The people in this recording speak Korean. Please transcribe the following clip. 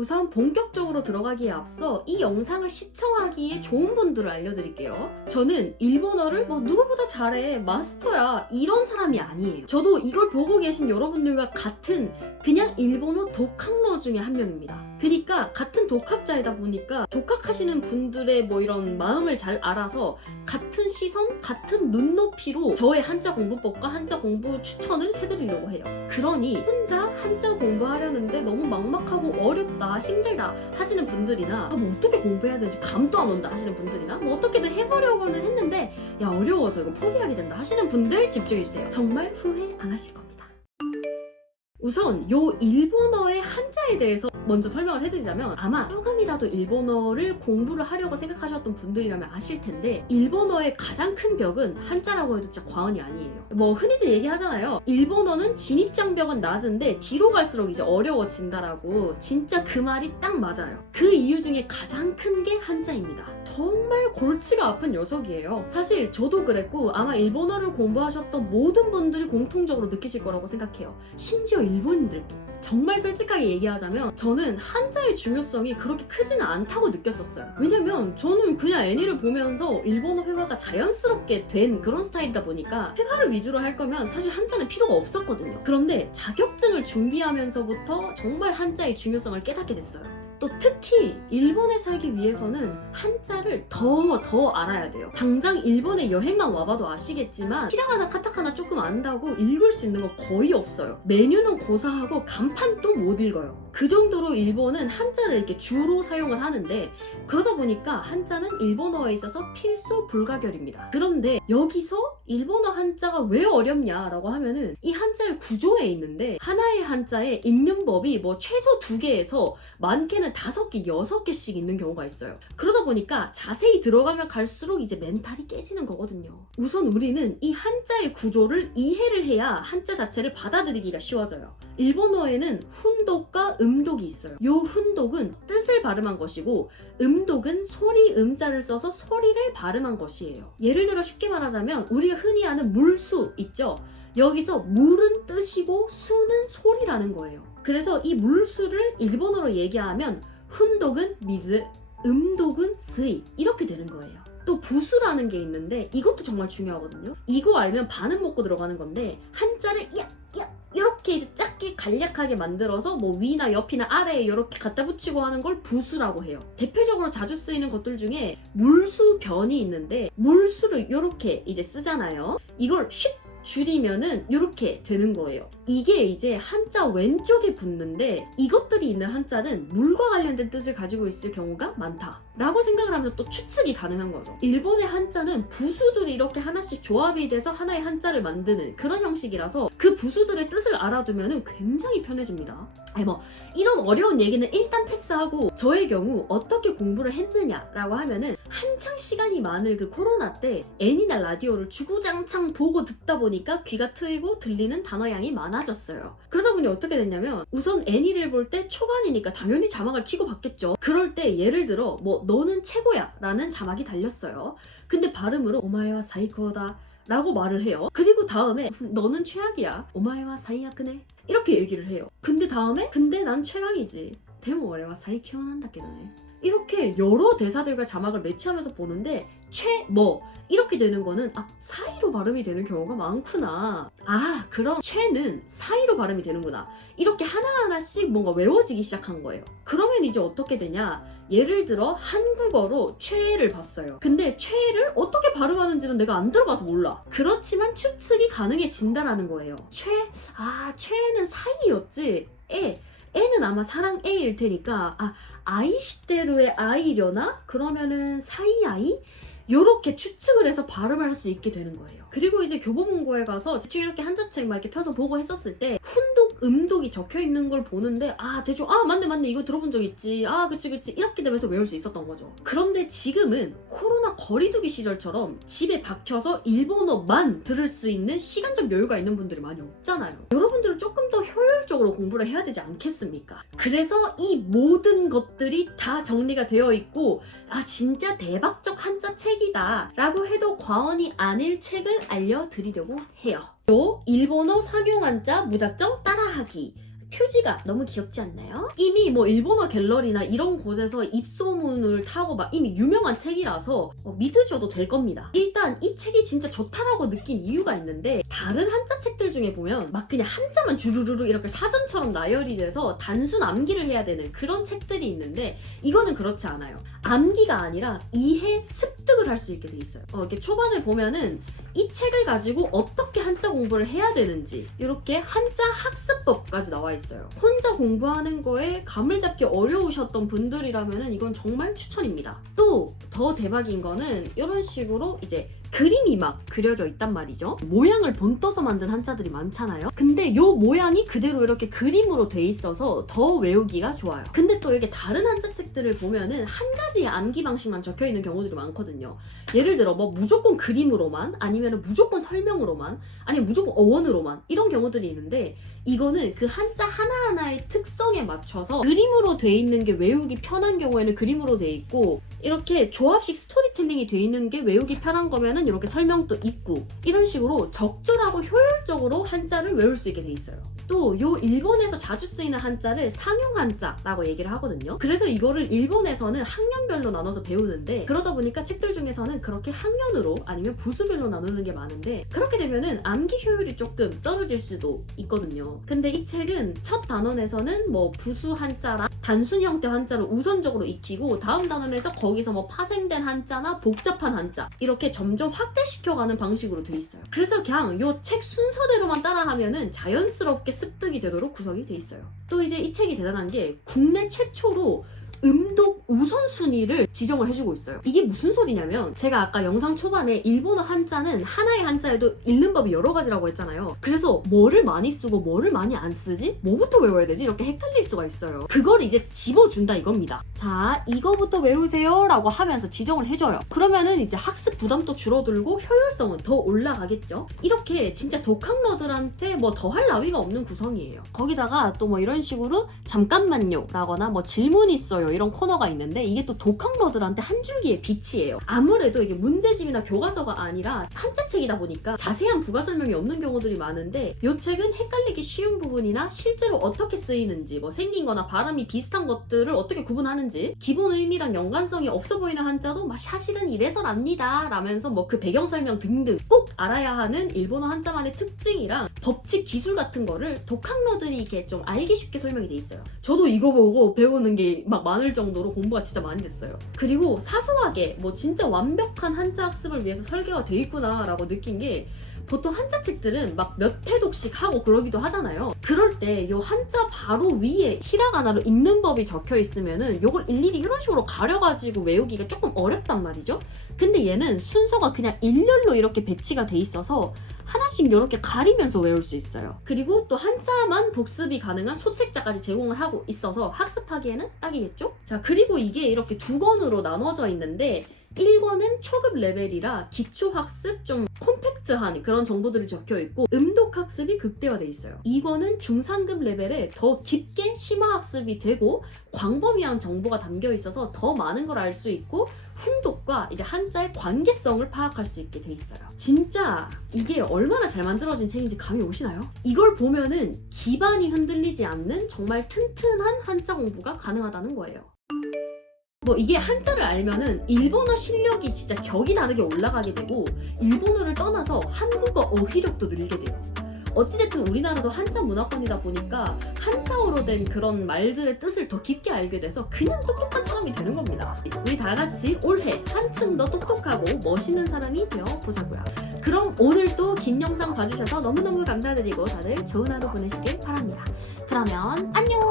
우선 본격적으로 들어가기에 앞서 이 영상을 시청하기에 좋은 분들을 알려드릴게요. 저는 일본어를 뭐 누구보다 잘해, 마스터야, 이런 사람이 아니에요. 저도 이걸 보고 계신 여러분들과 같은 그냥 일본어 독학러 중에 한 명입니다. 그니까 같은 독학자이다 보니까 독학하시는 분들의 뭐 이런 마음을 잘 알아서 같은 시선, 같은 눈높이로 저의 한자 공부법과 한자 공부 추천을 해드리려고 해요. 그러니 혼자 한자 공부하려는데 너무 막막하고 어렵다, 힘들다 하시는 분들이나 아, 뭐 어떻게 공부해야 되는지 감도 안 온다 하시는 분들이나 뭐 어떻게든 해보려고는 했는데 야 어려워서 이거 포기하게 된다 하시는 분들 집중해주세요. 정말 후회 안 하실 겁니다. 우선 요 일본어의 한자에 대해서 먼저 설명을 해드리자면 아마 조금이라도 일본어를 공부를 하려고 생각하셨던 분들이라면 아실 텐데 일본어의 가장 큰 벽은 한자라고 해도 진짜 과언이 아니에요. 뭐 흔히들 얘기하잖아요. 일본어는 진입장벽은 낮은데 뒤로 갈수록 이제 어려워진다라고 진짜 그 말이 딱 맞아요. 그 이유 중에 가장 큰 게 한자입니다. 정말 골치가 아픈 녀석이에요. 사실 저도 그랬고 아마 일본어를 공부하셨던 모든 분들이 공통적으로 느끼실 거라고 생각해요. 심지어 일본인들도. 정말 솔직하게 얘기하자면 저는 한자의 중요성이 그렇게 크지는 않다고 느꼈었어요. 왜냐면 저는 그냥 애니를 보면서 일본어 회화가 자연스럽게 된 그런 스타일이다 보니까 회화를 위주로 할 거면 사실 한자는 필요가 없었거든요. 그런데 자격증을 준비하면서부터 정말 한자의 중요성을 깨닫게 됐어요. 또 특히 일본에 살기 위해서는 한자를 더더 알아야 돼요. 당장 일본에 여행만 와봐도 아시겠지만 히라가나 카타카나 조금 안다고 읽을 수 있는 거 거의 없어요. 메뉴는 고사하고 간판도 못 읽어요. 그 정도로 일본은 한자를 이렇게 주로 사용을 하는데 그러다 보니까 한자는 일본어에 있어서 필수 불가결입니다. 그런데 여기서 일본어 한자가 왜 어렵냐라고 하면은 이 한자의 구조에 있는데 하나의 한자에 읽는 법이 뭐 최소 두 개에서 많게는 다섯 개, 여섯 개씩 있는 경우가 있어요. 그러다 보니까 자세히 들어가면 갈수록 이제 멘탈이 깨지는 거거든요. 우선 우리는 이 한자의 구조를 이해를 해야 한자 자체를 받아들이기가 쉬워져요. 일본어에는 훈독과 음독이 있어요. 요 훈독은 뜻을 발음한 것이고 음독은 소리 음자를 써서 소리를 발음한 것이에요. 예를 들어 쉽게 말하자면 우리가 흔히 아는 물수 있죠? 여기서 물은 뜻이고 수는 소리라는 거예요. 그래서 이 물수를 일본어로 얘기하면 훈독은 미즈, 음독은 스이 이렇게 되는 거예요. 또 부수라는 게 있는데 이것도 정말 중요하거든요. 이거 알면 반은 먹고 들어가는 건데 한자를 야, 작게 간략하게 만들어서 뭐 위나 옆이나 아래에 이렇게 갖다 붙이고 하는 걸 부수라고 해요. 대표적으로 자주 쓰이는 것들 중에 물수 변이 있는데 물수를 이렇게 이제 쓰잖아요. 이걸 슉 줄이면은 이렇게 되는 거예요. 이게 이제 한자 왼쪽에 붙는데 이것들이 있는 한자는 물과 관련된 뜻을 가지고 있을 경우가 많다. 라고 생각을 하면서 또 추측이 가능한 거죠. 일본의 한자는 부수들이 이렇게 하나씩 조합이 돼서 하나의 한자를 만드는 그런 형식이라서 그 부수들의 뜻을 알아두면 굉장히 편해집니다. 아니 뭐 이런 어려운 얘기는 일단 패스하고 저의 경우 어떻게 공부를 했느냐라고 하면은 한창 시간이 많을 그 코로나 때 애니나 라디오를 주구장창 보고 듣다 보니까 귀가 트이고 들리는 단어 양이 많아 졌어요. 그러다 보니 어떻게 됐냐면 우선 애니를 볼 때 초반이니까 당연히 자막을 키고 봤겠죠. 그럴 때 예를 들어 뭐 너는 최고야 라는 자막이 달렸어요. 근데 발음으로 오마에와 사이코다 라고 말을 해요. 그리고 다음에 너는 최악이야. 오마에와 사이야크네. 이렇게 얘기를 해요. 근데 다음에 근데 난 최강이지. 데모 어레와 사이키오난다케도네. 이렇게 여러 대사들과 자막을 매치하면서 보는데 최뭐 이렇게 되는 거는 아 사이로 발음이 되는 경우가 많구나. 아 그럼 최는 사이로 발음이 되는구나. 이렇게 하나하나씩 뭔가 외워지기 시작한 거예요. 그러면 이제 어떻게 되냐? 예를 들어 한국어로 최를 봤어요. 근데 최를 어떻게 발음하는지는 내가 안 들어봐서 몰라. 그렇지만 추측이 가능해진다라는 거예요. 최, 아 최는 사이였지. 에, 애는 아마 사랑 애일 테니까 아 아이 시대로의 아이려나? 그러면은 사이 아이? 요렇게 추측을 해서 발음할 수 있게 되는 거예요. 그리고 이제 교보문고에 가서 대충 이렇게 한자책 막 이렇게 펴서 보고 했었을 때 훈독, 음독이 적혀 있는 걸 보는데 아 대충 아 맞네 맞네 이거 들어본 적 있지 아 그치 그치 이렇게 되면서 외울 수 있었던 거죠. 그런데 지금은 코로나 거리두기 시절처럼 집에 박혀서 일본어만 들을 수 있는 시간적 여유가 있는 분들이 많이 없잖아요. 여러분들은 조금 더 효율적으로 공부를 해야 되지 않겠습니까? 그래서 이 모든 것들이 다 정리가 되어 있고 아 진짜 대박적 한자 책이다 라고 해도 과언이 아닐 책을 알려드리려고 해요. 요 일본어 상용 한자 무작정 따라하기 표지가 너무 귀엽지 않나요? 이미 뭐 일본어 갤러리나 이런 곳에서 입소문을 타고 막 이미 유명한 책이라서 어, 믿으셔도 될 겁니다. 일단 이 책이 진짜 좋다라고 느낀 이유가 있는데 다른 한자 책들 중에 보면 막 그냥 한자만 주르르르 이렇게 사전처럼 나열이 돼서 단순 암기를 해야 되는 그런 책들이 있는데 이거는 그렇지 않아요. 암기가 아니라 이해 습득을 할 수 있게 돼 있어요. 어, 이렇게 초반에 보면은 이 책을 가지고 어떻게 한자 공부를 해야 되는지 이렇게 한자 학습법까지 나와 있어요. 혼자 공부하는 거에 감을 잡기 어려우셨던 분들이라면 이건 정말 추천입니다. 또 더 대박인 거는 이런 식으로 이제 그림이 막 그려져 있단 말이죠. 모양을 본떠서 만든 한자들이 많잖아요. 근데 요 모양이 그대로 이렇게 그림으로 돼 있어서 더 외우기가 좋아요. 근데 또 이게 다른 한자 책들을 보면은 한 가지의 암기 방식만 적혀 있는 경우들이 많거든요. 예를 들어 뭐 무조건 그림으로만 아니면 무조건 설명으로만 아니면 무조건 어원으로만 이런 경우들이 있는데 이거는 그 한자 하나하나의 특성에 맞춰서 그림으로 돼 있는 게 외우기 편한 경우에는 그림으로 돼 있고 이렇게 조합식 스토리텔링이 돼 있는 게 외우기 편한 거면 은 이렇게 설명도 있고 이런 식으로 적절하고 효율적으로 한자를 외울 수 있게 돼 있어요. 또 요 일본에서 자주 쓰이는 한자를 상용 한자라고 얘기를 하거든요. 그래서 이거를 일본에서는 학년별로 나눠서 배우는데 그러다 보니까 책들 중에서는 그렇게 학년으로 아니면 부수별로 나누는 게 많은데 그렇게 되면은 암기 효율이 조금 떨어질 수도 있거든요. 근데 이 책은 첫 단원에서는 뭐 부수 한자랑 단순 형태 한자를 우선적으로 익히고 다음 단원에서 거기서 뭐 파생된 한자나 복잡한 한자 이렇게 점점 확대시켜가는 방식으로 돼 있어요. 그래서 그냥 요 책 순서대로만 따라하면은 자연스럽게 습득이 되도록 구성이 돼 있어요. 또 이제 이 책이 대단한 게 국내 최초로 음독 우선순위를 지정을 해주고 있어요. 이게 무슨 소리냐면 제가 아까 영상 초반에 일본어 한자는 하나의 한자에도 읽는 법이 여러 가지라고 했잖아요. 그래서 뭐를 많이 쓰고 뭐를 많이 안 쓰지? 뭐부터 외워야 되지? 이렇게 헷갈릴 수가 있어요. 그걸 이제 집어준다 이겁니다. 자, 이거부터 외우세요 라고 하면서 지정을 해줘요. 그러면은 이제 학습 부담도 줄어들고 효율성은 더 올라가겠죠? 이렇게 진짜 독학러들한테 뭐 더할 나위가 없는 구성이에요. 거기다가 또 뭐 이런 식으로 잠깐만요 라거나 뭐 질문 있어요 이런 코너가 있는데 이게 또 독학러들한테 한 줄기의 빛이에요. 아무래도 이게 문제집이나 교과서가 아니라 한자책이다 보니까 자세한 부가 설명이 없는 경우들이 많은데 이 책은 헷갈리기 쉬운 부분이나 실제로 어떻게 쓰이는지 뭐 생긴 거나 발음이 비슷한 것들을 어떻게 구분하는지 기본 의미랑 연관성이 없어 보이는 한자도 막 사실은 이래서랍니다 라면서 뭐 그 배경 설명 등등 꼭 알아야 하는 일본어 한자만의 특징이랑 법칙 기술 같은 거를 독학러들이 이렇게 좀 알기 쉽게 설명이 돼 있어요. 저도 이거 보고 배우는 게 막 많을 정도로 공부가 진짜 많이 됐어요. 그리고 사소하게 뭐 진짜 완벽한 한자 학습을 위해서 설계가 돼 있구나라고 느낀 게 보통 한자 책들은 막 몇 회독씩 하고 그러기도 하잖아요. 그럴 때 요 한자 바로 위에 히라가나로 읽는 법이 적혀 있으면은 요걸 일일이 이런 식으로 가려가지고 외우기가 조금 어렵단 말이죠. 근데 얘는 순서가 그냥 일렬로 이렇게 배치가 돼 있어서 하나씩 이렇게 가리면서 외울 수 있어요. 그리고 또 한자만 복습이 가능한 소책자까지 제공을 하고 있어서 학습하기에는 딱이겠죠? 자, 그리고 이게 이렇게 두 권으로 나눠져 있는데 1권은 초급 레벨이라 기초 학습 좀 콤팩트한 그런 정보들이 적혀 있고 음독 학습이 극대화돼 있어요. 2권은 중상급 레벨에 더 깊게 심화 학습이 되고 광범위한 정보가 담겨 있어서 더 많은 걸 알 수 있고 훈독과 이제 한자의 관계성을 파악할 수 있게 돼 있어요. 진짜 이게 얼마나 잘 만들어진 책인지 감이 오시나요? 이걸 보면은 기반이 흔들리지 않는 정말 튼튼한 한자 공부가 가능하다는 거예요. 뭐 이게 한자를 알면은 일본어 실력이 진짜 격이 다르게 올라가게 되고 일본어를 떠나서 한국어 어휘력도 늘게 돼요. 어찌됐든 우리나라도 한자 문화권이다 보니까 한자어로 된 그런 말들의 뜻을 더 깊게 알게 돼서 그냥 똑똑한 사람이 되는 겁니다. 우리 다 같이 올해 한층 더 똑똑하고 멋있는 사람이 되어 보자고요. 그럼 오늘도 긴 영상 봐주셔서 너무너무 감사드리고 다들 좋은 하루 보내시길 바랍니다. 그러면 안녕!